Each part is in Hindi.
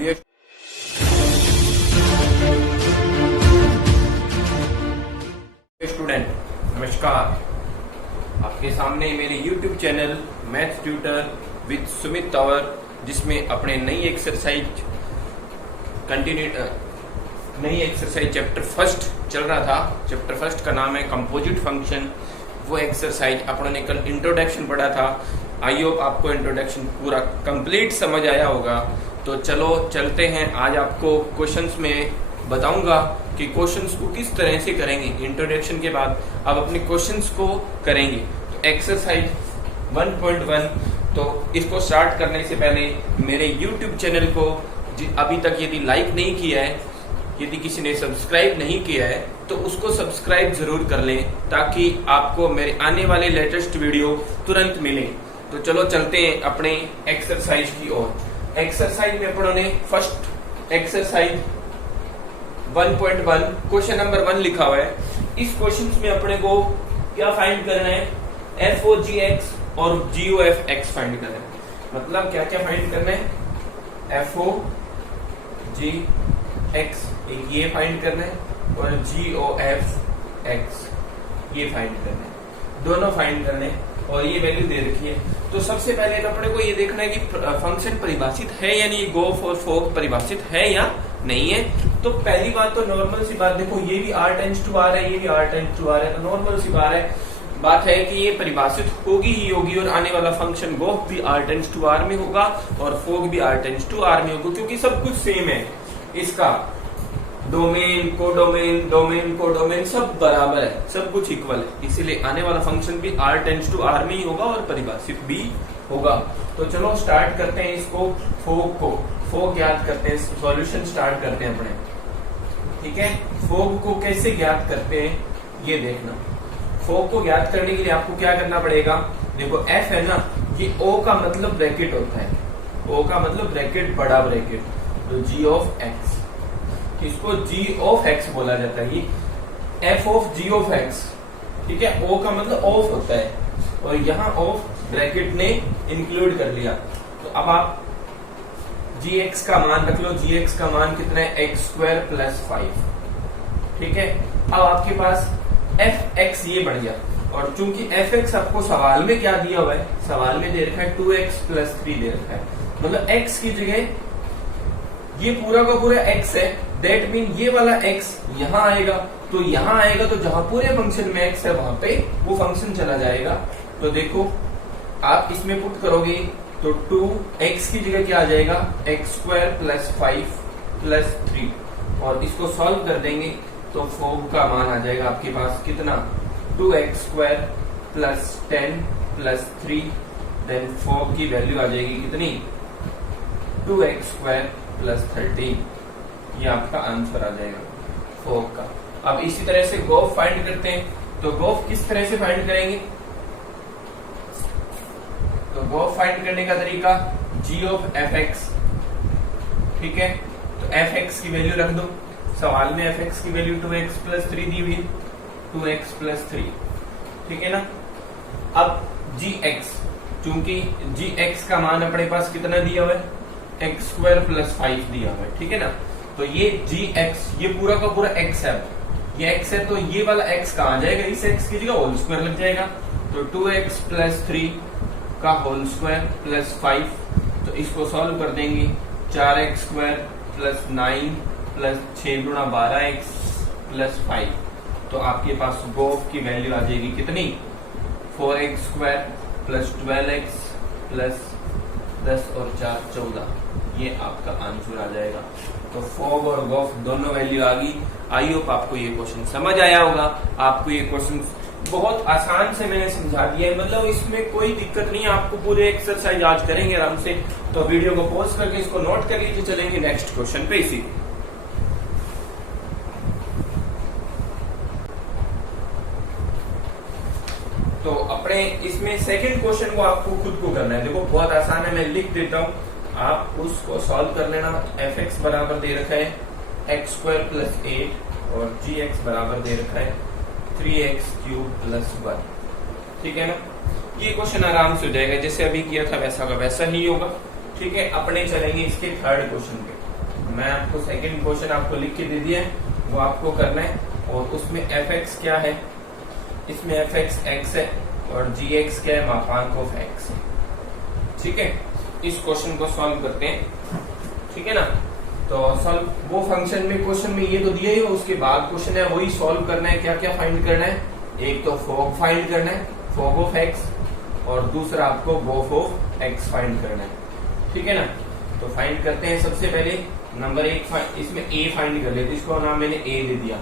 डियर स्टूडेंट, नमस्कार। आपके सामने मेरे YouTube channel maths tutor with Sumit tower, जिसमें अपने नई एक्सरसाइज चैप्टर फर्स्ट चल रहा था। चैप्टर फर्स्ट का नाम है कंपोजिट फंक्शन। वो एक्सरसाइज अपनों ने कल इंट्रोडक्शन पढ़ा था। आई होप आपको इंट्रोडक्शन पूरा कंप्लीट समझ आया होगा। तो चलो चलते हैं। आज आपको क्वेश्चंस में बताऊंगा कि क्वेश्चंस को किस तरह से करेंगे। इंट्रोडक्शन के बाद अब अपने क्वेश्चंस को करेंगे। तो एक्सरसाइज 1.1, तो इसको स्टार्ट करने से पहले मेरे YouTube चैनल को अभी तक यदि लाइक नहीं किया है, यदि किसी ने सब्सक्राइब नहीं किया है, तो उसको सब्सक्राइब जरूर कर लें, ताकि आपको मेरे आने वाले लेटेस्ट वीडियो तुरंत मिले। तो चलो चलते हैं अपने एक्सरसाइज की ओर। एक्सरसाइज में अपनों ने फर्स्ट एक्सरसाइज 1.1 क्वेश्चन नंबर 1 लिखा हुआ है। इस क्वेश्चन में अपने को क्या फाइंड करना है? FOGX और GOFX फाइंड करना है। मतलब क्या क्या फाइंड करना है? FOGX एक ये फाइंड करना है और GOFX ये फाइंड करना है। दोनों फाइंड करने हैं और ये वैल्यू दे रखी है। तो सबसे पहले तो अपने को ये देखना है कि फंक्शन परिभाषित है या नहीं, गोफ और फोक परिभाषित है या नहीं है। तो पहली बात तो नॉर्मल सी बात, देखो ये भी R टेंड्स टू R है, ये भी R टेंड्स टू R है, तो नॉर्मल सी बात है कि ये परिभाषित होगी ही होगी। और आने वाला फंक्शन गोफ भी R टेंड्स टू R में होगा और फोक भी R टेंड्स टू R में होगा, क्योंकि सब कुछ सेम है। इसका डोमेन कोडोमेन सब बराबर है, सब कुछ इक्वल है। इसीलिए आने वाला फंक्शन भी R टेंड्स टू R में ही होगा और परिभाषित भी होगा। तो चलो स्टार्ट करते हैं इसको। फोक ज्ञात करते हैं, सॉल्यूशन स्टार्ट करते हैं अपने। ठीक है, फोक को कैसे ज्ञात करते हैं ये देखना। फोक को ज्ञात करने के लिए आपको क्या करना पड़ेगा? देखो F है ना, ये O का मतलब ब्रैकेट होता है। O का मतलब ब्रैकेट, बड़ा ब्रैकेट, तो G ऑफ X, इसको G ऑफ X बोला जाता है। ये F of G of X, ठीक है। O का मतलब ऑफ होता है और यहाँ ऑफ ब्रैकेट ने इंक्लूड कर लिया। तो अब आप Gx का मान रख लो। Gx का मान कितना है? x² + 5, ठीक है। अब आपके पास fx ये बढ़ गया, और चूंकि fx आपको सवाल में क्या दिया हुआ है? सवाल में दे रखा है 2x + 3 दे रखा है। मतलब x की जगह ये पूरा का पूरा x है। दैट मीन ये वाला x यहाँ आएगा, तो यहाँ आएगा, तो जहां पूरे फंक्शन में x है वहां पे वो फंक्शन चला जाएगा। तो देखो आप इसमें पुट करोगे तो 2x की जगह क्या आ जाएगा? x² + 5 + 3, और इसको सॉल्व कर देंगे तो फोक का मान आ जाएगा आपके पास कितना? 2x² + 10 + 3, देन फोक की वैल्यू आ जाएगी कितनी? 2x² + 13। ये आपका आंसर आ जाएगा फोक का। अब इसी तरह से गोफ फाइंड करते हैं। तो गोफ किस तरह से फाइंड करेंगे? तो गोफ फाइंड करने का तरीका G ऑफ fx, ठीक है। तो fx की वैल्यू रख दो। सवाल में fx की वैल्यू 2x + 3 दी हुई है, 2x + 3, ठीक है ना। अब gx, चूंकि gx का मान अपने पास कितना दिया हुआ है? x² + 5 दिया हुआ है, ठीक है ना। तो ये gx, ये पूरा का पूरा x है। ये x है, तो ये वाला x कहाँ आ जाएगा? इस x की जगह होल स्क्वायर लग जाएगा। तो 2x + 3 का होल स्क्वायर + 5, तो इसको सॉल्व कर देंगे। 4x² + 9 + 6 × 12x + 5, तो आपके पास गोफ की वैल्यू आ जाएगी कितनी? 4x² + 12x + 10 और 4 14। ये आपका आंसर आ जाएगा। तो फोक और गोफ दोनों वैल्यू आ गई। आई होप आपको ये क्वेश्चन समझ आया होगा। आपको ये क्वेश्चन बहुत आसान से मैंने समझा दिया है, मतलब इसमें कोई दिक्कत नहीं है। आपको पूरे एक्सरसाइज आज करेंगे आराम से। तो वीडियो को पॉज करके इसको नोट कर लीजिए। चलेंगे नेक्स्ट क्वेश्चन पे। इसी तो अपने इसमें सेकंड क्वेश्चन को आपको खुद को करना है। देखो बहुत आसान है, मैं लिख देता हूँ, आप उसको सॉल्व कर लेना। fx बराबर दे रखा है x² + 8 और gx बराबर दे रखा है 3x³ + 1, ठीक है ना। ये क्वेश्चन आराम से हो जाएगा, जैसे अभी किया था वैसा का वैसा ही होगा, ठीक है, अपने चलेंगे इसके थर्ड क्वेश्चन पे। मैं आपको सेकंड क्वेश्चन आपको लिख के दे दिया है, वो आपको करना है। और उसमें एफ एक्स क्या है, इसमें एफ एक्स एक्स है और जी एक्स क्या है, मापांक ऑफ एक्स है। ठीक है, इस क्वेश्चन को सॉल्व करते हैं। ठीक है ना, तो सॉल्व वो फंक्शन में क्वेश्चन में ये तो दिया ही, उसके बाद क्वेश्चन है वही सॉल्व करना है। क्या क्या फाइंड करना है, एक तो फॉग फाइंड करना है, फॉग ऑफ एक्स, और दूसरा आपको गोफ ऑफ एक्स फाइंड करना है। ठीक है ना, तो फाइंड करते हैं। सबसे पहले नंबर 1 इसमें ए फाइंड कर लेते, इसको नाम मैंने ए दे दिया,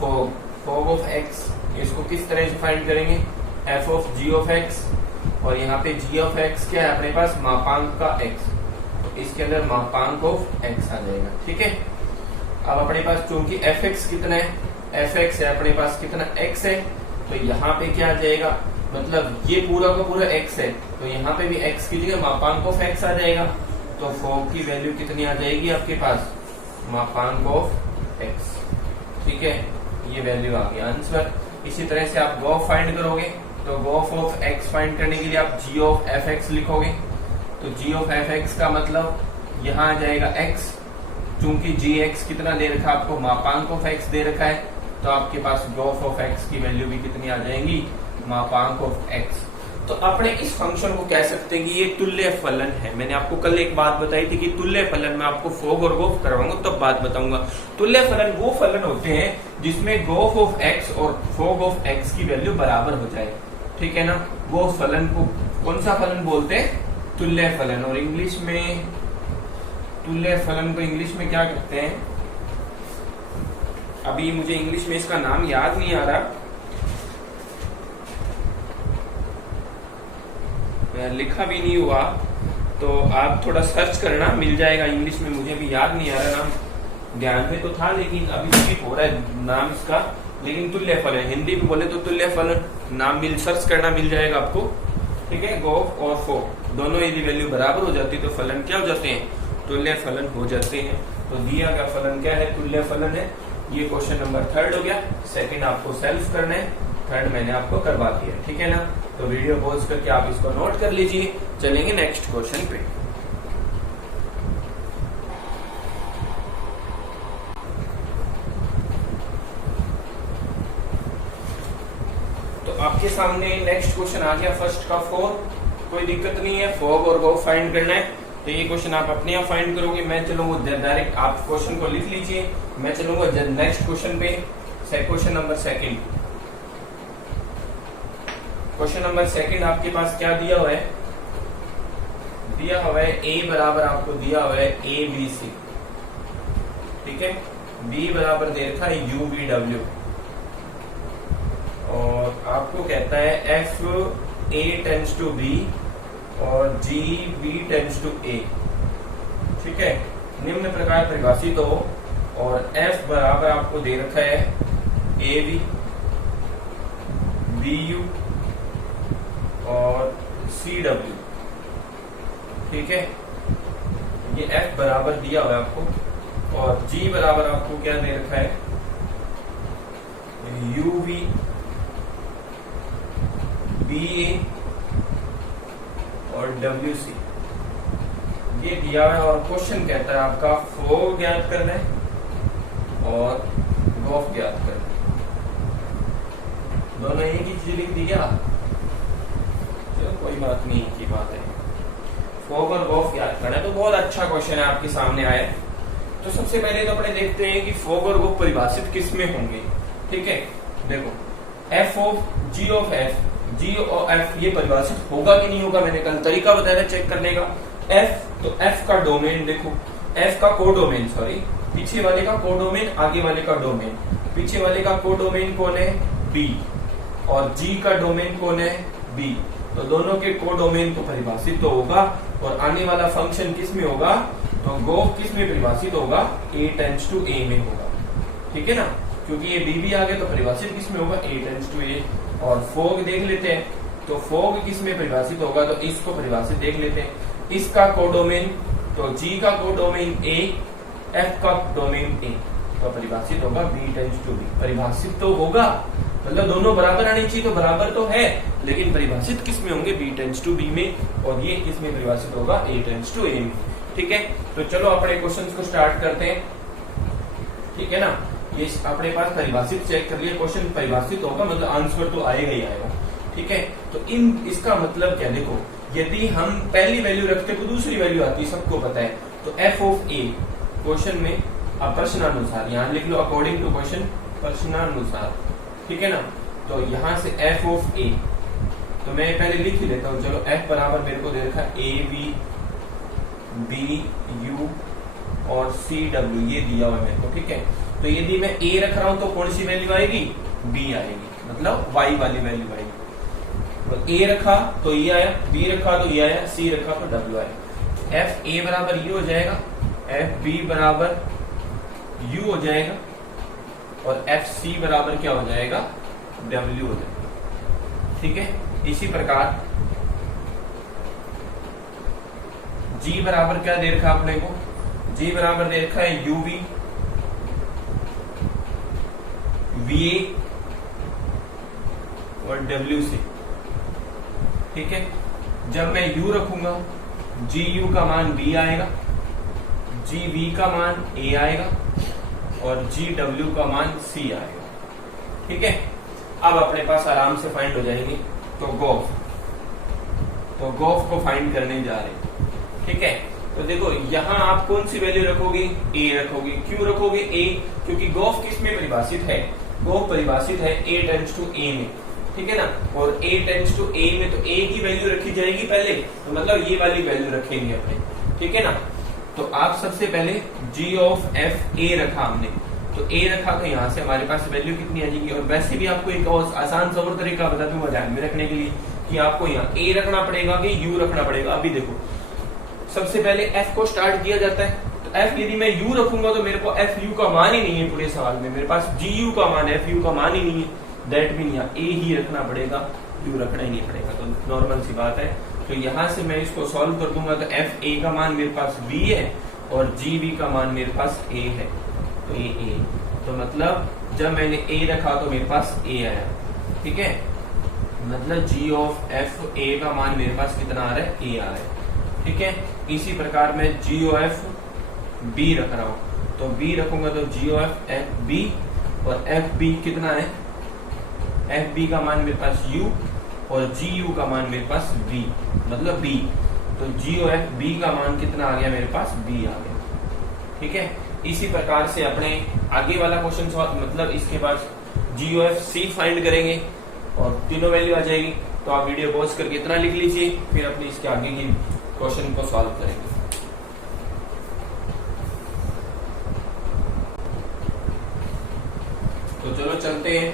फॉग, फॉग ऑफ एक्स। इसको किस तरह से फाइंड करेंगे, F of G of X, और यहाँ पे जी ऑफ एक्स क्या है अपने पास, मापांक का एक्स, तो इसके अंदर मापांक ऑफ एक्स आ जाएगा। ठीक है, अब अपने पास चूंकि एफ एक्स कितना है, एफ एक्स है अपने पास कितना, एक्स है, तो यहाँ पे क्या आ जाएगा, मतलब ये पूरा का पूरा एक्स है, तो यहाँ पे भी एक्स की जगह मापांक ऑफ एक्स आ जाएगा। तो फॉग की वैल्यू कितनी आ जाएगी आपके पास, मापांक ऑफ एक्स। ठीक है, ये वैल्यू आ गया आंसर। इसी तरह से आप गोफ फाइंड करोगे, तो गोफ ऑफ एक्स फाइंड करने के लिए आप जी ऑफ एफ एक्स लिखोगे। तो जी ऑफ एफ एक्स का मतलब यहाँ आ जाएगा एक्स, चूंकि जी एक्स कितना दे रखा है आपको, मापांक ऑफ एक्स दे रखा है, तो आपके पास गोफ ऑफ एक्स की वैल्यू भी कितनी आ जाएंगी, मापांक ऑफ एक्स। तो अपने इस फंक्शन को कह सकते हैं कि ये तुल्य फलन है। मैंने आपको कल एक बात बताई थी कि तुल्य फलन में आपको फॉग और गोफ करवाऊंगा तब बात बताऊंगा। तुल्य फलन वो फलन होते हैं जिसमें गोफ ऑफ एक्स और फॉग ऑफ एक्स की वैल्यू बराबर हो जाए। ठीक है ना, वो फलन को कौन सा फलन बोलते हैं, तुल्य फलन। और इंग्लिश में तुल्य फलन को इंग्लिश में क्या कहते हैं, अभी मुझे इंग्लिश में इसका नाम याद नहीं आ रहा, लिखा भी नहीं हुआ, तो आप थोड़ा सर्च करना, मिल जाएगा इंग्लिश में। मुझे भी याद नहीं आ रहा नाम, ध्यान में तो था लेकिन अभी स्किप हो रहा है नाम इसका, लेकिन तुल्य फलन हिंदी में बोले तो तुल्य फलन नाम मिल, सर्च करना मिल जाएगा आपको। ठीक है, गोफ और फॉग दोनों यदि वैल्यू बराबर हो जाती तो फलन क्या हो जाते हैं, तुल्य फलन हो जाते हैं। तो दिया गया फलन क्या है, तुल्य फलन है। ये क्वेश्चन नंबर 3 हो गया। सेकंड आपको सेल्फ करना है, थर्ड मैंने आपको करवा दिया। ठीक है ना, तो वीडियो पॉज करके आप इसको नोट कर लीजिए। चलेंगे नेक्स्ट क्वेश्चन पे। तो आपके सामने नेक्स्ट क्वेश्चन आ गया, फर्स्ट का 4। कोई दिक्कत नहीं है, फॉग और गोफ फाइंड करना है, तो ये क्वेश्चन आप अपने आप फाइंड करोगे। मैं चलूंगा डायरेक्ट, आप क्वेश्चन को लिख लीजिए, मैं चलूंगा नेक्स्ट क्वेश्चन पे। Question number 2। क्वेश्चन नंबर 2 आपके पास क्या दिया हुआ है, दिया हुआ है ए बराबर आपको दिया हुआ है ए बी सी। ठीक है, बी बराबर दे रखा है यू वी डब्ल्यू, और आपको कहता है F A tends to be और G B tends to A. ठीक है, निम्न प्रकार परिभाषित हो, और एफ बराबर आपको दे रखा है ए बी, बी यू और सी डब्ल्यू। ठीक है, ये एफ बराबर दिया हुआ है आपको, और जी बराबर आपको क्या दे रखा है, यू वी, बी ए और डब्ल्यू सी, ये दिया है। और क्वेश्चन कहता है आपका फॉग ज्ञात करना है और गोफ ज्ञात करना है। दोनों एक ही चीज लिख दी क्या, चलो कोई बात नहीं, की बात है। फॉग और गोफ ज्ञात करना है, तो बहुत अच्छा क्वेश्चन है आपके सामने आया। तो सबसे पहले तो अपने देखते हैं कि फॉग और गोफ परिभाषित किस में होंगे। ठीक है, देखो F of G of F, G और एफ ये परिभाषित होगा कि नहीं होगा, मैंने कल तरीका बताया चेक करने का। एफ, तो एफ का डोमेन देखो, एफ का कोडोमेन, सॉरी पीछे वाले का कोडोमेन, आगे वाले का डोमेन। पीछे वाले का कोडोमेन कौन है, बी, और जी का डोमेन कौन है, बी। तो दोनों के कोडोमेन तो परिभाषित तो होगा, और आने वाला फंक्शन किस में होगा, तो गोफ किस में परिभाषित होगा, ए टेंड्स टू ए में होगा। ठीक है ना, क्योंकि ये बी भी आ गया तो परिभाषित किस में होगा, ए टेंड्स टू ए। और फॉग देख लेते हैं, तो फॉग किस में परिभाषित होगा, तो इसको परिभाषित देख लेते हैं। इसका कोडोमेन, तो जी का कोडोमेन ए, एफ का डोमेन ए, तो परिभाषित होगा बी टेंड्स टू बी। परिभाषित तो होगा, मतलब दोनों बराबर आनी चाहिए, तो बराबर तो है, लेकिन परिभाषित किस में होंगे, B टेंड्स टू B में, और ये किस में परिभाषित होगा, A टेंड्स टू A में। ठीक है, तो चलो अपने क्वेश्चंस को स्टार्ट करते हैं। ठीक है ना, ये अपने पास परिभाषित चेक कर लिया, क्वेश्चन परिभाषित होगा मतलब आंसर तो आएगा ही आएगा। ठीक है, तो इसका मतलब क्या, देखो यदि हम पहली वैल्यू रखते तो दूसरी वैल्यू आती है, सबको पता है। तो f ऑफ a क्वेश्चन में अब प्रश्नानुसार यहाँ लिख लो, अकॉर्डिंग टू क्वेश्चन, प्रश्नानुसार। ठीक है ना, तो यहाँ से f ऑफ a, तो मैं पहले लिख ही लेता हूँ। चलो f बराबर मेरे को दे रखा a b b u और c w, ये दिया हुआ है मेरे को। ठीक है, तो यदि मैं a रख रहा हूं तो कौन सी वैल्यू आएगी, b आएगी, मतलब y वाली वैल्यू आएगी। तो a रखा तो ये आया, b रखा तो ये आया, c रखा तो w आया। f a बराबर ये हो जाएगा, f b बराबर u हो जाएगा, और f c बराबर क्या हो जाएगा, w हो जाएगा। ठीक है, इसी प्रकार g बराबर क्या दे रखा अपने को, g बराबर दे रखा है uv va और wc। ठीक है, जब मैं u रखूंगा, gu का मान b आएगा, gv का मान a आएगा, और gw का मान c आएगा। ठीक है, अब अपने पास आराम से फाइंड हो जाएंगे। तो गोफ को फाइंड करने जा रहे हैं। ठीक है, तो देखो यहाँ आप कौन सी वैल्यू रखोगे, a रखोगे। क्यों रखोगे a, क्योंकि गोफ किस में परिभाषित है, गोफ परिभाषित है a टेंड्स टू a में। ठीक है ना, और a टेंड्स टू a में, तो a की वैल्यू रखी जाएगी पहले, तो मतलब ये वाली वैल्यू रखेंगे अपने। ठीक है ना, तो आप सबसे पहले g ऑफ f a रखा हमने, तो a रखा, तो यहाँ से हमारे पास वैल्यू कितनी आ जाएगी। और वैसे भी आपको एक और आसान सा और तरीका बता दूंगा ध्यान में रखने के लिए, कि आपको यहाँ a रखना पड़ेगा कि u रखना पड़ेगा। अभी देखो, सबसे पहले f को स्टार्ट किया जाता है, तो f यदि मैं u रखूंगा तो मेरे को fu का मान ही नहीं है पूरे सवाल में, मेरे पास gu का मान है, fu का मान ही नहीं है, दैट मीन यहाँ a ही रखना पड़ेगा, u रखना ही नहीं पड़ेगा। तो नॉर्मल सी बात है। तो यहाँ से मैं इसको सॉल्व कर दूंगा, तो fa का मान मेरे पास b है, और gv का मान मेरे पास a है, तो a। तो मतलब जब मैंने a रखा तो मेरे पास a आया। ठीक है, मतलब g ऑफ f a का मान मेरे पास कितना आ रहा है, a आ रहा है। ठीक है, इसी प्रकार मैं g ऑफ f b रख रहा हूं, तो b रखूंगा तो g ऑफ f b, और f b कितना है, f b का मान मेरे पास u, और gu का मान मेरे पास b, मतलब b। तो g ऑफ f b का मान कितना आ गया मेरे पास, b आ गया। ठीक है, इसी प्रकार से अपने आगे वाला क्वेश्चन मतलब इसके बाद g of f c find करेंगे, और तीनों वैल्यू आ जाएगी। तो आप वीडियो पॉज करके इतना लिख लीजिए, फिर अपने इसके आगे की क्वेश्चन को सॉल्व करेंगे। तो चलो चलते हैं,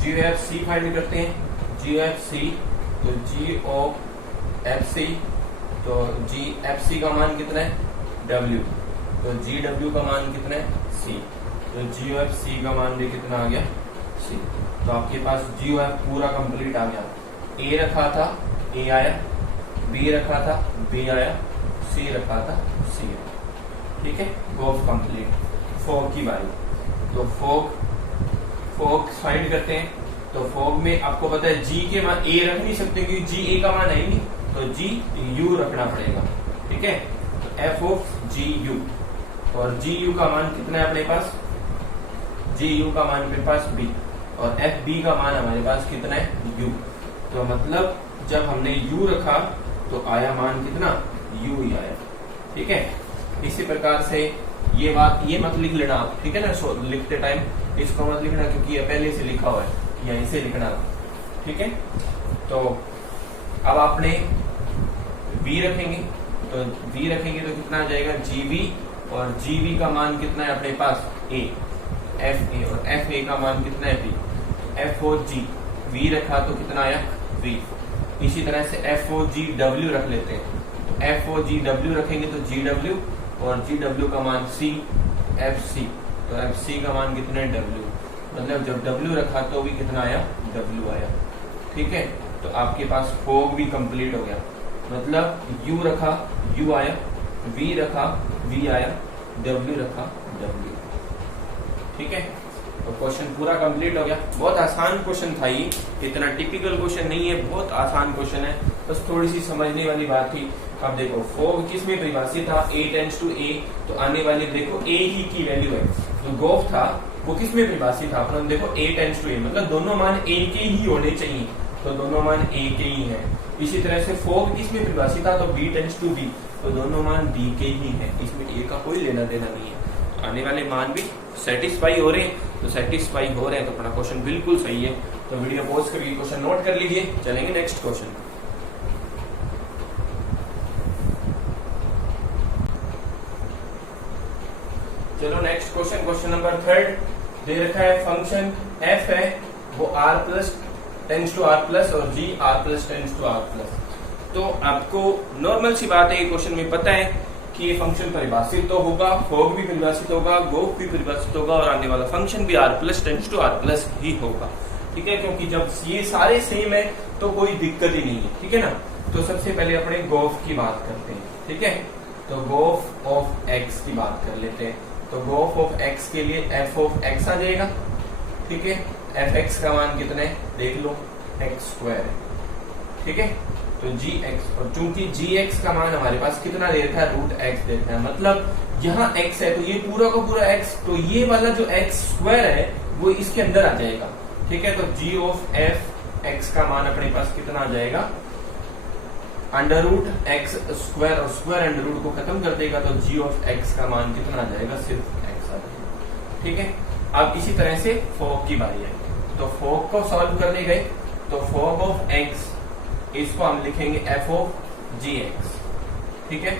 g ऑफ c फाइंड करते हैं। g ऑफ c, तो g ऑफ f c, तो g f c का मान कितना है, w, तो g w का मान कितना है, c, तो g ऑफ c का मान भी कितना आ गया, c। तो आपके पास g ऑफ पूरा कंप्लीट आ गया। a रखा था, a आया, b रखा था, b आया, c रखा था, c आया। ठीक है, गोफ कंप्लीट। फॉग की बारी, तो फॉग फाइंड करते हैं। तो फॉग में आपको पता है g के मान a रख नहीं सकते, क्योंकि g a का मान है ही नहीं, तो g u रखना पड़ेगा। ठीक है, तो f ऑफ g u, और g u का मान कितना है अपने पास, g u का मान मेरे पास b, और f b का मान हमारे पास कितना है, u। तो मतलब जब हमने u रखा तो आया मान कितना, u ही आया। ठीक है, इसी प्रकार से ये बात ये मत लिख लेना आप, ठीक है ना, लिखते टाइम इसको मत लिखना, क्योंकि ये पहले से लिखा हुआ है, यहीं से लिखना। ठीक है, तो अब आपने v रखेंगे, तो v रखेंगे तो कितना आ जाएगा, gv, और gv का मान कितना है अपने पास, a, fa, और fa का मान कितना है, b, f o g, v रखा तो कितना आया, v। इसी तरह से f o g w रख लेते हैं, तो f o g w रखेंगे तो gw, और gw का मान c, fc, तो fc का मान कितना है, w, मतलब जब w रखा तो भी कितना आया, w आया। ठीक है, तो आपके पास फॉग भी कंप्लीट हो गया, मतलब u रखा, u आया, v रखा, v आया, w रखा, w। ठीक है, तो क्वेश्चन पूरा कंप्लीट हो गया। बहुत आसान क्वेश्चन था ये, इतना टिपिकल क्वेश्चन नहीं है, बहुत आसान क्वेश्चन है, बस थोड़ी सी समझने वाली बात थी। अब देखो फॉग किस में परिभाषित था, A टेंड्स टू A, तो आने वाली देखो A ही की वैल्यू है। तो गोफ था वो किस में परिभाषित था, अपना देखो A टेंड्स टू A, मतलब दोनों मान A के ही होने चाहिए, तो दोनों मान A के ही है। इसी तरह से फॉग किस में परिभाषित था, तो B टेंड्स टू B, तो दोनों मान B के ही है, इसमें A का कोई लेना देना नहीं है। तो आने वाले मान भी सेटिस्फाई हो रहे हैं, तो सेटिस्फाई हो रहे हैं तो अपना क्वेश्चन बिल्कुल सही है। तो वीडियो पॉज करके क्वेश्चन नोट कर लीजिए, चलेंगे नेक्स्ट क्वेश्चन। चलो नेक्स्ट क्वेश्चन, क्वेश्चन नंबर 3 दे रखा है फंक्शन f है वो r plus tends to r plus और g r plus tends to r plus. तो आपको नॉर्मल सी बात है, ये क्वेश्चन में पता है कि ये फंक्शन परिभाषित तो होगा, फॉग भी परिभाषित होगा, गोफ भी परिभाषित होगा और आने वाला फंक्शन भी r plus tends to r plus ही होगा। ठीक है, क्योंकि जब ये सारे सेम है तो कोई दिक्कत ही नहीं है। ठीक है ना। तो सबसे पहले अपने गोफ की बात करते हैं। ठीक है, तो गोफ ऑफ x की बात कर लेते हैं। तो गोफ ऑफ x के लिए f ऑफ x आ जाएगा। ठीक है, fx का मान कितना है देख लो, x स्क्वायर है। ठीक है, तो gx, और चूंकि gx का मान हमारे पास कितना दे रखा है, रूट x दे रखा है, मतलब यहाँ x है तो ये पूरा का पूरा x, तो ये वाला जो x स्क्वायर है वो इसके अंदर आ जाएगा। ठीक है, तो g ऑफ f x का मान अपने पास कितना आ जाएगा, अंडर रूट एक्स स्क्वायर, और स्क्वायर अंडर रूट को खत्म कर देगा तो g ऑफ x का मान कितना आ जाएगा, सिर्फ x आ जाएगा। ठीक है, अब इसी तरह से फॉग की बारी है। तो फॉग को सॉल्व करने गए तो फॉग ऑफ x इसको हम लिखेंगे f ऑफ gx। ठीक है,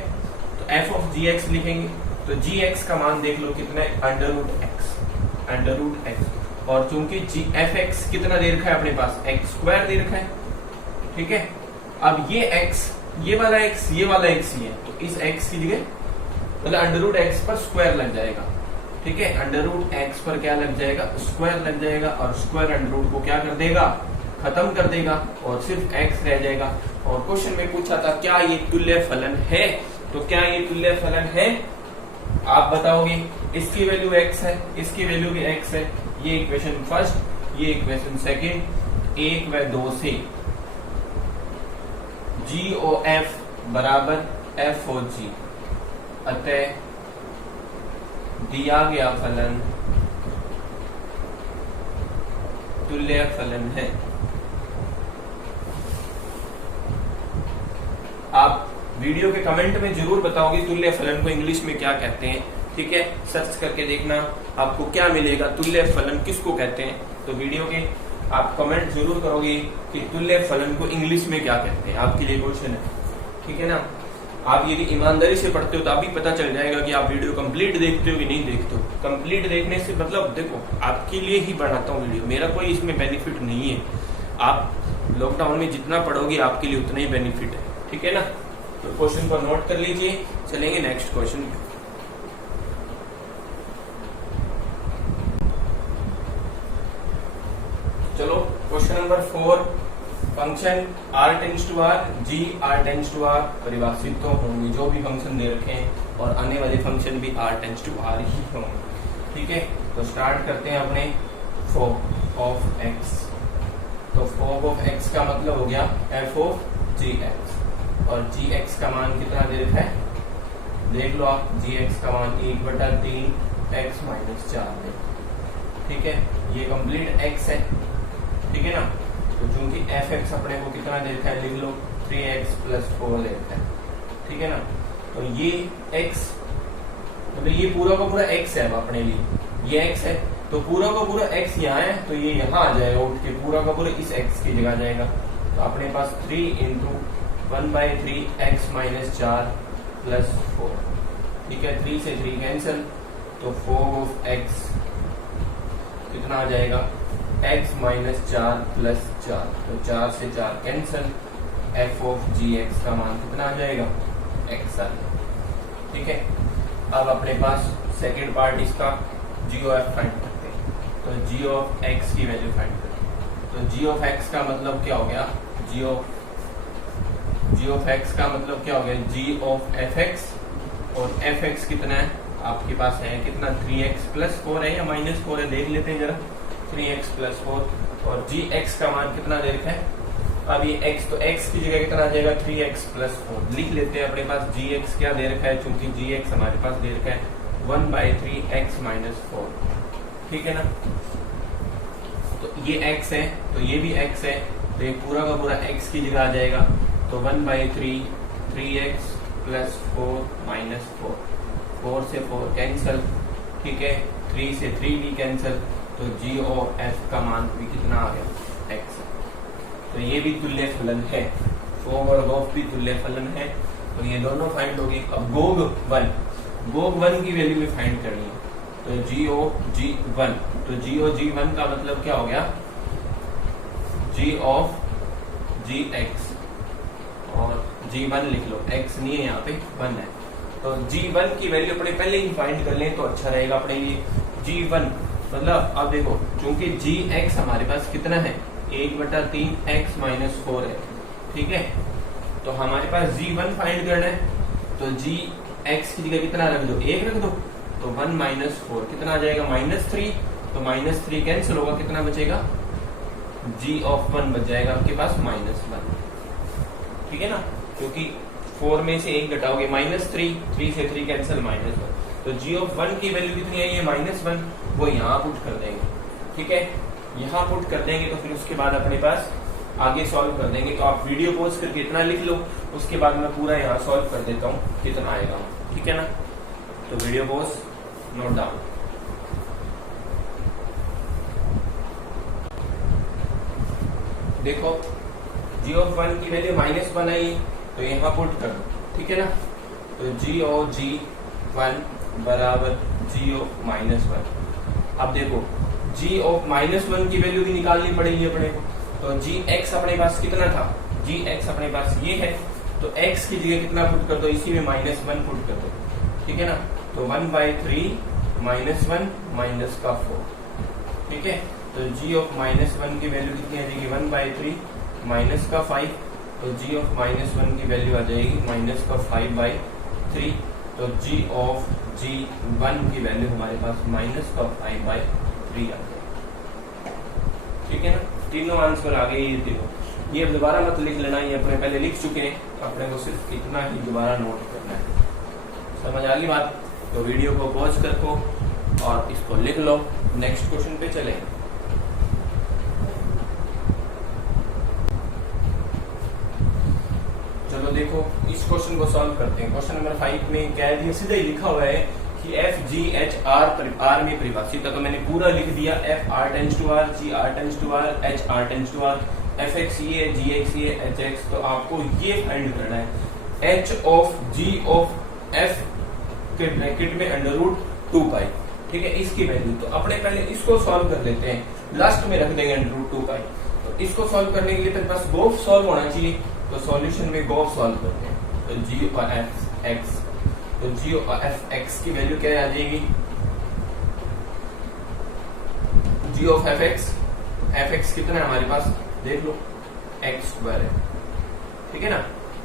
तो f ऑफ gx लिखेंगे तो gx का मान देख लो कितना है, अंडर रूट x, और चूंकि fx कितना दे रखा है अपने पास, x स्क्वायर दे रखा है। ठीक है, अब ये x, ये वाला x, ये वाला x ही है, तो इस x की जगह मतलब अंडर रूट x पर स्क्वायर लग जाएगा। ठीक है, अंडर रूट x पर क्या लग जाएगा, स्क्वायर लग जाएगा, और स्क्वायर अंडर रूट को क्या कर देगा, खत्म कर देगा, और सिर्फ x रह जाएगा। और क्वेश्चन में पूछा था क्या ये तुल्य फलन है, तो क्या ये तुल्य फलन है आप बताओगे। इसकी वैल्यू x है, इसकी वैल्यू भी x है, ये इक्वेशन फर्स्ट, ये इक्वेशन सेकेंड, 1 व 2 से जी ओ एफ बराबर एफ ओ जी, अतः दिया गया फलन तुल्य फलन है। आप वीडियो के कमेंट में जरूर बताओगे तुल्य फलन को इंग्लिश में क्या कहते हैं। ठीक है, सर्च करके देखना आपको क्या मिलेगा, तुल्य फलन किसको कहते हैं। तो वीडियो के आप कमेंट जरूर करोगे कि तुल्य फलन को इंग्लिश में क्या कहते हैं, आपके लिए क्वेश्चन है। ठीक है ना, आप यदि ईमानदारी से पढ़ते हो तो अभी पता चल जाएगा कि आप वीडियो कंप्लीट देखते हो कि नहीं देखते हो। कंप्लीट देखने से मतलब देखो आपके लिए ही बनाता हूँ वीडियो, मेरा कोई इसमें बेनिफिट नहीं है। आप लॉकडाउन में जितना पढ़ोगे आपके लिए उतना ही बेनिफिट है। ठीक है ना, तो क्वेश्चन को नोट कर लीजिए, चलेंगे नेक्स्ट क्वेश्चन। चलो question number 4, function r tends to r, g r tends to r परिभाषित तो होंगे, जो भी फंक्शन दे रखे हैं, और आने वाले फंक्शन भी r टेंड्स टू r ही होंगे। ठीक है, तो स्टार्ट करते हैं अपने फॉग ऑफ x। तो फॉग ऑफ x का मतलब हो गया f ऑफ gx, और gx का मान कितना दे रखा है देख लो आप, gx का मान 1/3 x - 4 है। ठीक है, ये कंप्लीट x है। ठीक है ना, तो चूंकि fx अपने को कितना दे रखा है लिख लो 3x + 4 दे रखा है। ठीक है ना, तो ये x मतलब ये पूरा का पूरा x है, अब अपने लिए ये x है, तो पूरा का पूरा x यहाँ है, तो ये यहाँ आ जाएगा उठ के, पूरा का पूरा इस x की जगह आ जाएगा। तो अपने पास 3 × 1/3 x - 4 + 4। ठीक है, 3 से 3 कैंसिल, तो फॉग ऑफ x कितना आ जाएगा, x - 4 + 4, तो 4 से 4 कैंसिल, f ऑफ gx का मान कितना आ जाएगा, x आ जाएगा। ठीक है, अब अपने पास सेकेंड पार्ट इसका g ऑफ फाइंड करते हैं। तो g ऑफ x की वैल्यू फाइंड करते हैं। तो g ऑफ x का मतलब क्या हो गया, g ऑफ x का मतलब क्या हो गया, g ऑफ fx, और fx कितना है आपके पास है कितना 3x प्लस 4 है या माइनस 4 है, देख लेते हैं जरा। 3x प्लस 4 और gx का मान कितना दे रखा है, अब ये x, तो x की जगह कितना आ जाएगा 3x प्लस 4 लिख लेते हैं। अपने पास gx क्या दे रखा है, चूंकि gx हमारे पास दे रखा है 1/3x माइनस 4, ठीक है ना। तो ये x है तो ये भी x है, तो ये पूरा का पूरा x की जगह आ जाएगा, तो 1/3 3x प्लस 4 माइनस 4, 4 से 4 कैंसल, ठीक है, 3 से 3 भी कैंसल, तो जी और एफ का मान भी कितना आ गया x। तो ये भी तुल्य फलन है, फोग और गोफ भी तुल्य फलन है, तो ये दोनों फाइंड होगी। अब गोग 1 की वैल्यू भी फाइंड करनी है, तो GOG1, तो GOG1 का मतलब क्या हो गया, G ऑफ GX और G1 लिख लो, X नहीं है यहाँ पे 1 है, तो G1 की वैल्यू अपने पहले ही फाइंड कर लें तो अच्छा रहेगा अपने लिए। G1 मतलब अब देखो, चूंकि GX हमारे पास कितना है 1/3x माइनस 4 है, ठीक है, तो हमारे पास G1 फाइंड करना है, तो GX की जगह कितना रख दो, 1 रख दो, तो 1 माइनस 4 कितना आ जाएगा -3, तो -3 कैंसिल होगा, कितना बचेगा G ऑफ 1 बच जाएगा आपके पास -1, ठीक है ना, क्योंकि 4 में से 1 घटाओगे -3, 3 से 3 कैंसिल -1, तो G ऑफ 1 की वैल्यू कितनी है, ये -1, वो यहाँ पुट कर देंगे, ठीक है, यहाँ पुट कर देंगे, तो फिर उसके बाद अपने पास आगे सॉल्व कर देंगे। तो आप वीडियो पॉज करके इतना लिख लो, उसके बाद मैं पूरा यहाँ सॉल्व कर देता हूँ कितना आएगा, ठीक है ना। तो वीडियो पॉज नोट डाउन। देखो G ऑफ 1 की वैल्यू -1 आई, तो यहाँ पुट कर दो, ठीक है ना, तो GOG1 बराबर GO -1। अब देखो G ऑफ -1 की वैल्यू भी निकालनी पड़ेगी अपने को, तो GX अपने पास कितना था, GX अपने पास ये है, तो X की जगह कितना पुट कर दो, इसी में -1 पुट कर दो, ठीक है ना, तो 1/3 -1 माइनस का 4, ठीक है, तो G ऑफ -1 की वैल्यू कितनी आ जाएगी 1/3 माइनस का 5, तो G ऑफ -1 की वैल्यू आ जाएगी माइनस का 5/3, तो G ऑफ G1 की वैल्यू हमारे पास माइनस का 5/3 आ गई, ठीक है ना। तीनों आंसर आ गए, ये तीनों, ये अब दोबारा मत लिख लेना, ये अपने पहले लिख चुके हैं, अपने को सिर्फ इतना ही दोबारा नोट करना है, समझ आ गई बात। तो वीडियो को पॉज करको और इसको लिख लो, नेक्स्ट क्वेश्चन पे चले। चलो देखो इस क्वेश्चन को सॉल्व करते हैं। क्वेश्चन नंबर 5 में क्या है, सीधा ही लिखा हुआ है कि FGHR में परिभाषित है, तो मैंने पूरा लिख दिया, FR tends to R, GR tends to R, HR tends to R, FX ये, GX ये, HX, तो आपको ये फाइंड करना है H of G of F के ब्रैकेट में √2π, ठीक है, इसकी वैल्यू। तो अपने पहले इसको सॉल्व कर लेते हैं, लास्ट में रख देंगे √2π। तो इसको सॉल्व करने के लिए तो बस गोफ सॉल्व होना चाहिए, तो सॉल्यूशन में गोफ सॉल्व करते हैं, तो G और FX, तो G और FX की वैल्यू क्या आ जाएगी, G ऑफ FX कितना है हमारे पास, देख लो x² है, ठीक है ना,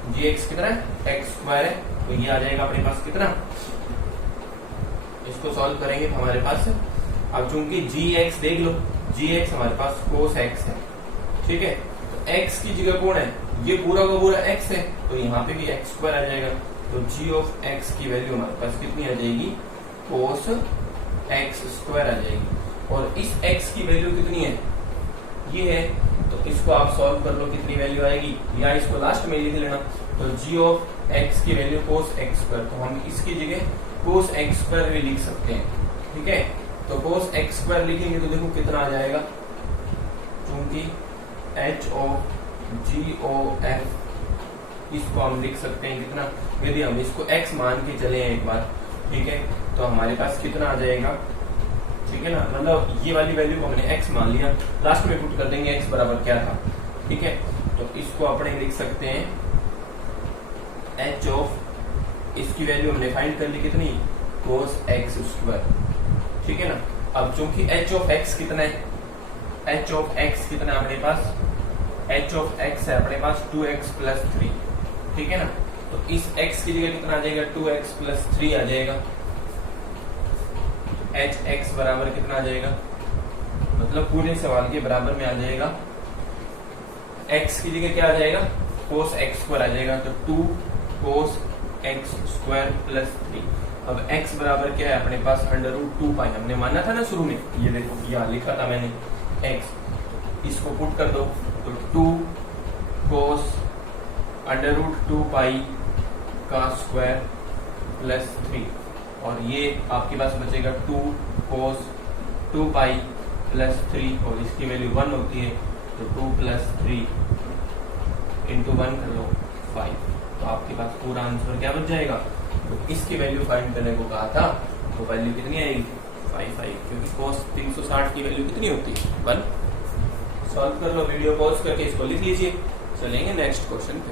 Gx कितना है x² है, तो ये आ जाएगा अपने पास कितना, इसको सॉल्व करेंगे तो हमारे पास, अब चूंकि Gx देख लो, Gx हमारे पास cos x है, ठीक है, तो x की जगह कौन है, ये पूरा का पूरा x है, तो यहाँ पे भी x² आ जाएगा, तो G ऑफ x की वैल्यू हमारे पास कितनी आ जाएगी, cos x² आ जाएगी, और इस x की वैल्यू कितनी है, ये है, तो इसको आप सॉल्व कर लो, कितनी वैल्यू आएगी, या इसको लास्ट में लिख लेना, तो G ऑफ x की वैल्यू cos x², तो हम इसकी जगह cos x² भी लिख सकते हैं, ठीक है, तो cos x² लिखेंगे तो देखो कितना आ जाएगा, चूंकि H of G O F इसको हम लिख सकते हैं कितना, यदि हम इसको x मान के चले हैं एक बार, ठीक है, तो हमारे पास कितना आ जाएगा, ठीक है ना, मतलब ये वाली वैल्यू को हमने x मान लिया, लास्ट में पुट कर देंगे x बराबर क्या था, ठीक है, तो इसको अपने लिख सकते हैं h ऑफ, इसकी वैल्यू हमने फाइंड कर ली कितनी, cos x², ठीक है ना। अब चूंकि h ऑफ x कितना है, h ऑफ x कितना है अपने पास, h ऑफ x है अपने पास 2x + 3, ठीक है ना, तो इस x की जगह कितना आ जाएगा, 2x + 3 आ जाएगा, एच एक्स बराबर कितना आ जाएगा, मतलब पूरे सवाल के बराबर में आ जाएगा, x की जगह क्या आ जाएगा, cos x स्क्वायर आ जाएगा, तो 2 cos x स्क्वायर प्लस 3। अब x बराबर क्या है अपने पास, √2 पाई, हमने माना था ना शुरू में, ये देखो यहाँ लिखा था मैंने x, इसको पुट कर दो तो 2 cos √2 पाई का स्क्वायर प्लस 3, और ये आपके पास बचेगा 2 cos 2 पाई प्लस 3, और इसकी वैल्यू 1 होती है, तो 2 प्लस 3 इंटू 1 कर लो 5, तो आपके पास पूरा आंसर क्या बच जाएगा। तो इसकी वैल्यू फाइंड करने को कहा था, तो वैल्यू कितनी आएगी 5, क्योंकि cos 360 की वैल्यू कितनी होती है 1। सॉल्व कर लो, वीडियो पॉज करके इसको लिख लीजिए। चलेंगे नेक्स्ट क्वेश्चन पे।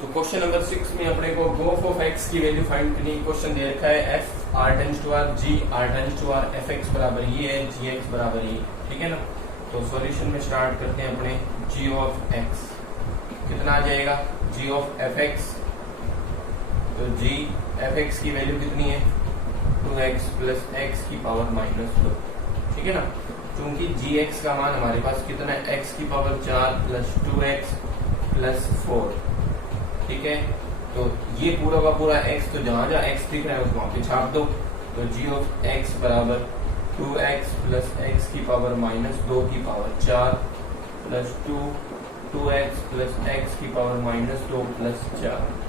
तो क्वेश्चन नंबर 6 में अपने को गोफ ऑफ x की वैल्यू फाइंड करनी। क्वेश्चन दे रखा है f r tends to r g r tends to r f x बराबर ये है, g x बराबर ये, ठीक है ना। तो सॉल्यूशन में स्टार्ट करते हैं अपने g ऑफ x कितना आ जाएगा, g ऑफ f x, तो g f x की वैल्यू कितनी है 2x प्लस x की पावर -2, ठीक है ना। क्योंकि g x का मान हमारे पास कितना है, x की पावर 4 प्लस 2x प्लस 4, ठीक है। तो ये पूरा का पूरा x, तो जहां जहां x दिख रहा है उसको वहां पे छाप दो, तो g ऑफ x बराबर 2x प्लस x की पावर -2 की power 4 plus 2x plus x की पावर -2 प्लस 4।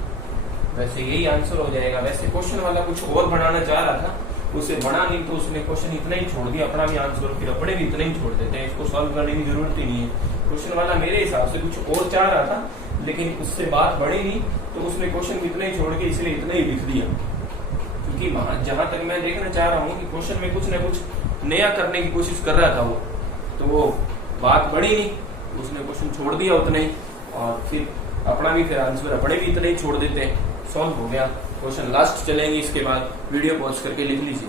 वैसे यही आंसर हो जाएगा। वैसे क्वेश्चन वाला कुछ और बनाना चाह रहा था, उसे बना नहीं, तो उसने क्वेश्चन इतना ही छोड़ दिया, अपना भी आंसर फिर अपने भी इतना ही छोड़ देते हैं, इसको सॉल्व करने की जरूरत ही नहीं है। क्वेश्चन वाला मेरे हिसाब से कुछ और चाह रहा था, लेकिन उससे बात बढ़ी नहीं, तो उसने क्वेश्चन इतना ही छोड़ के इसलिए इतना ही लिख दिया। क्योंकि जहां तक मैं देखना चाह रहा हूँ कि क्वेश्चन में कुछ न कुछ नया करने की कोशिश कर रहा था वो, तो वो बात बढ़ी नहीं, उसने क्वेश्चन छोड़ दिया उतना ही, और फिर अपना भी फिर आंसर अपने भी इतना ही छोड़ देते हैं। सॉल्व हो गया क्वेश्चन। लास्ट चलेंगे, इसके बाद वीडियो पॉज करके लिख लीजिए।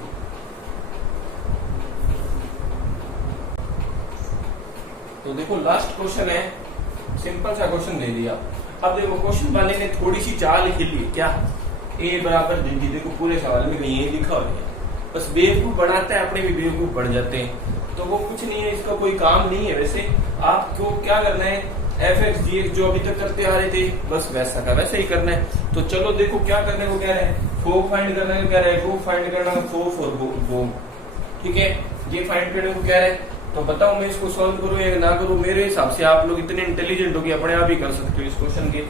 तो देखो लास्ट क्वेश्चन है, सिंपल सा क्वेश्चन दे दिया। अब देखो क्वेश्चन वाले ने थोड़ी सी चाल खेली, क्या a बराबर दे दी, देखो पूरे सवाल में कहीं ये लिखा हो गया, बस बेवकूफ बनाता है, अपने भी बेवकूफ बढ़ जाते हैं, तो वो कुछ नहीं है, इसका कोई काम नहीं है। वैसे आपको क्या करना है, f(x) g(x) जो अभी तक करते आ रहे थे बस वैसा का वैसे ही करना है। तो चलो देखो क्या करने को कह रहे हैं, फोक फाइंड करने को कह रहे हैं, ग्रुप फाइंड करना है, फोक और गोम, ठीक है, ये फाइंड करने को कह रहे हैं। तो बताओ मैं इसको सॉल्व करूं या ना करूं। मेरे हिसाब से आप लोग इतने इंटेलिजेंट हो कि अपने आप ही कर सकते हो इस क्वेश्चन के,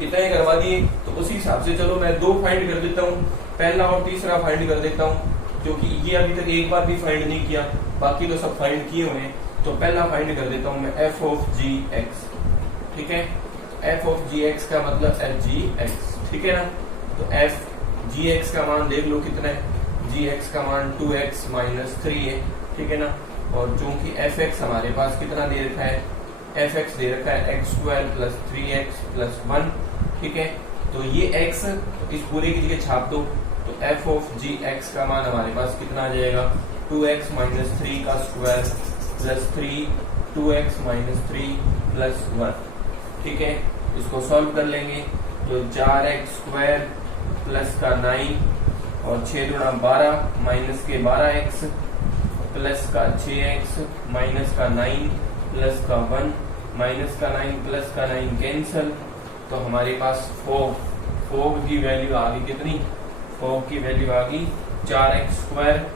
इतना ही करवा दिए, तो उसी हिसाब से चलो मैं 2 फाइंड कर देता हूँ, पहला और तीसरा फाइंड कर देता हूँ, क्योंकि ये अभी तक एक बार भी फाइंड नहीं किया, बाकी तो सब फाइंड किए हुए हैं। तो पहला फाइंड कर देता हूँ मैं f ऑफ g x, ठीक है, f ऑफ g x का मतलब f g x, ठीक है ना। तो f g x का मान देख लो कितना है, g x का मान 2x माइनस 3 है, ठीक है ना। और चूंकि f x हमारे पास कितना दे रखा है, f x दे रखा है x square plus 3x plus 1, ठीक है। तो ये x तो इस पूरे की जगह छाप दो, तो f ऑफ g x का मान हमारे पास कितना आ जाएगा, 2x माइनस 3 का square plus 3 2x minus 3 plus 1, ठीक है। इसको सॉल्व कर लेंगे, तो 4x स्क्वायर प्लस का 9 और 6 गुणा 12 माइनस के 12x प्लस का 6x माइनस का 9 प्लस का 1 माइनस का 9 प्लस का 9 कैंसल, तो हमारे पास फोग की वैल्यू आ गई कितनी, फोग की वैल्यू आ गई 4x स्क्वायर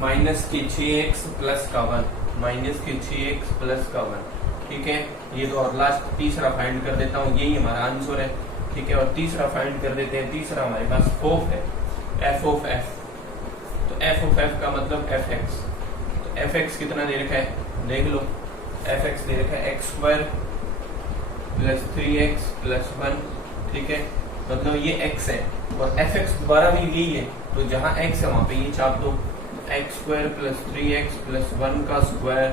माइनस के 6x प्लस का 1 माइनस के 6x प्लस का 1, ठीक है। ये तो और लास्ट तीसरा फाइंड कर देता हूँ, यही हमारा आंसर है, ठीक है। और तीसरा फाइंड कर देते हैं, तीसरा हमारे पास फोग है, f ऑफ f, तो f ऑफ f का मतलब fx, तो fx कितना दे रखा है देख लो, fx दे रखा है x square plus 3x plus 1, ठीक है, मतलब ये x है, और fx दोबारा भी यही है, तो जहां x है वहां पे ये छाप दो, x square plus 3x plus 1 का square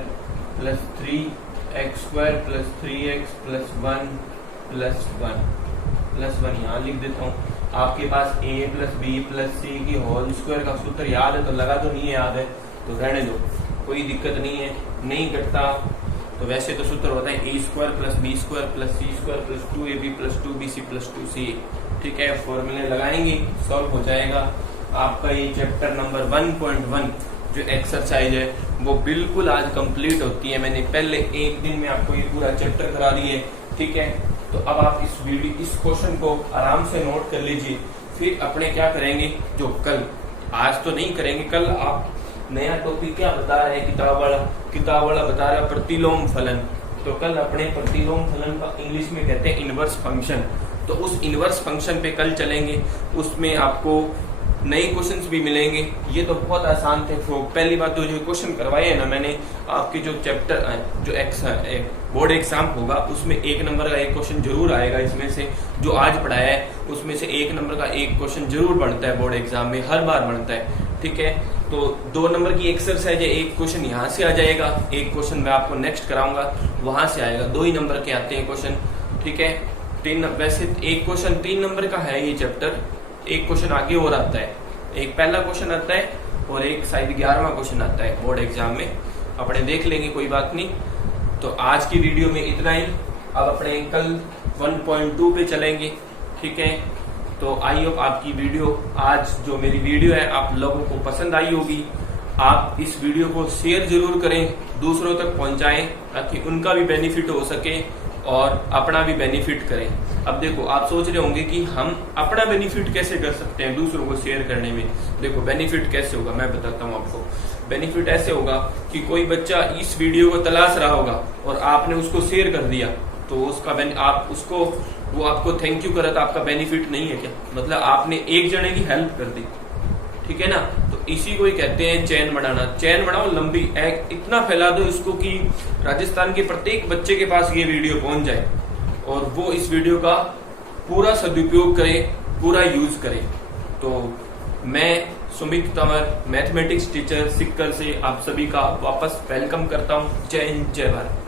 plus 3x square plus 3x plus 1 plus 1 यहाँ लिख देता हूँ। आपके पास a प्लस बी प्लस सी की होल स्क्वायर का सूत्र याद है, तो लगा तो नहीं है याद है तो रहने दो, कोई दिक्कत नहीं है, नहीं कटता तो वैसे तो सूत्र होता है a² + b² + c² + 2ab + 2bc + 2ca। ठीक है, फॉर्मूले लगाएंगे, सॉल्व हो जाएगा आपका ये चैप्टर नंबर 1.1 जो एक्सरसाइज है वो बिल्कुल आज कंप्लीट होती है। मैंने पहले एक दिन में आपको ये पूरा चैप्टर करा दिए। ठीक है, तो अब आप इस क्वेश्चन को आराम से नोट कर लीजिए। फिर अपने क्या करेंगे, जो कल, आज तो नहीं करेंगे, कल आप नया टॉपिक क्या बता रहे हैं, किताब वाला बता रहा है प्रतिलोम फलन। तो कल अपने प्रतिलोम फलन का इंग्लिश में कहते हैं इनवर्स फंक्शन। तो उस इनवर्स फंक्शन पे कल चलेंगे, उसमें आपको नए क्वेश्चंस भी मिलेंगे। ये तो बहुत आसान थे। पहली बात तो जो क्वेश्चन करवाए है ना मैंने, आपके जो चैप्टर जो बोर्ड एग्जाम होगा उसमें 1 नंबर का एक क्वेश्चन जरूर आएगा। इसमें से जो आज पढ़ाया है उसमें से 1 नंबर का एक क्वेश्चन जरूर बनता है, बोर्ड एग्जाम में हर बार बनता है। ठीक है, तो 2 नंबर की एक्सरसाइज है, एक क्वेश्चन यहाँ से आ जाएगा, एक क्वेश्चन मैं आपको नेक्स्ट कराऊंगा वहां से आएगा। 2 ही नंबर के आते हैं क्वेश्चन। ठीक है, वैसे एक क्वेश्चन 3 नंबर का है ये चैप्टर, एक क्वेश्चन आगे और आता है, एक पहला क्वेश्चन आता है और एक शायद 11वां क्वेश्चन आता है बोर्ड एग्जाम में। अपने देख लेंगे, कोई बात नहीं। तो आज की वीडियो में इतना ही। अब अपने कल 1.2 पे चलेंगे। ठीक है, तो आई होप आपकी वीडियो, आज जो मेरी वीडियो है आप लोगों को पसंद आई होगी। आप इस वीडियो को शेयर जरूर करें, दूसरों तक पहुंचाएं ताकि उनका भी बेनिफिट हो सके और अपना भी बेनिफिट करें। अब देखो, आप सोच रहे होंगे कि हम अपना बेनिफिट कैसे कर सकते हैं दूसरों को शेयर करने में। देखो बेनिफिट कैसे होगा मैं बताता हूँ आपको। बेनिफिट ऐसे होगा कि कोई बच्चा इस वीडियो को तलाश रहा होगा और आपने उसको शेयर कर दिया, तो उसका आप उसको, वो आपको थैंक यू करा, तो आपका बेनिफिट नहीं है क्या? मतलब आपने एक जने की हेल्प कर दी। ठीक है ना, तो इसी को ही कहते हैं चैन बढ़ाना। चैन बढ़ाओ, लंबी इतना फैला दो इसको कि राजस्थान के प्रत्येक बच्चे के पास ये वीडियो पहुंच जाए और वो इस वीडियो का पूरा सदुपयोग करे, पूरा यूज करे। तो मैं सुमित तंवर, मैथमेटिक्स टीचर सिक्कर से आप सभी का वापस वेलकम करता हूँ। जय हिंद, जय भारत।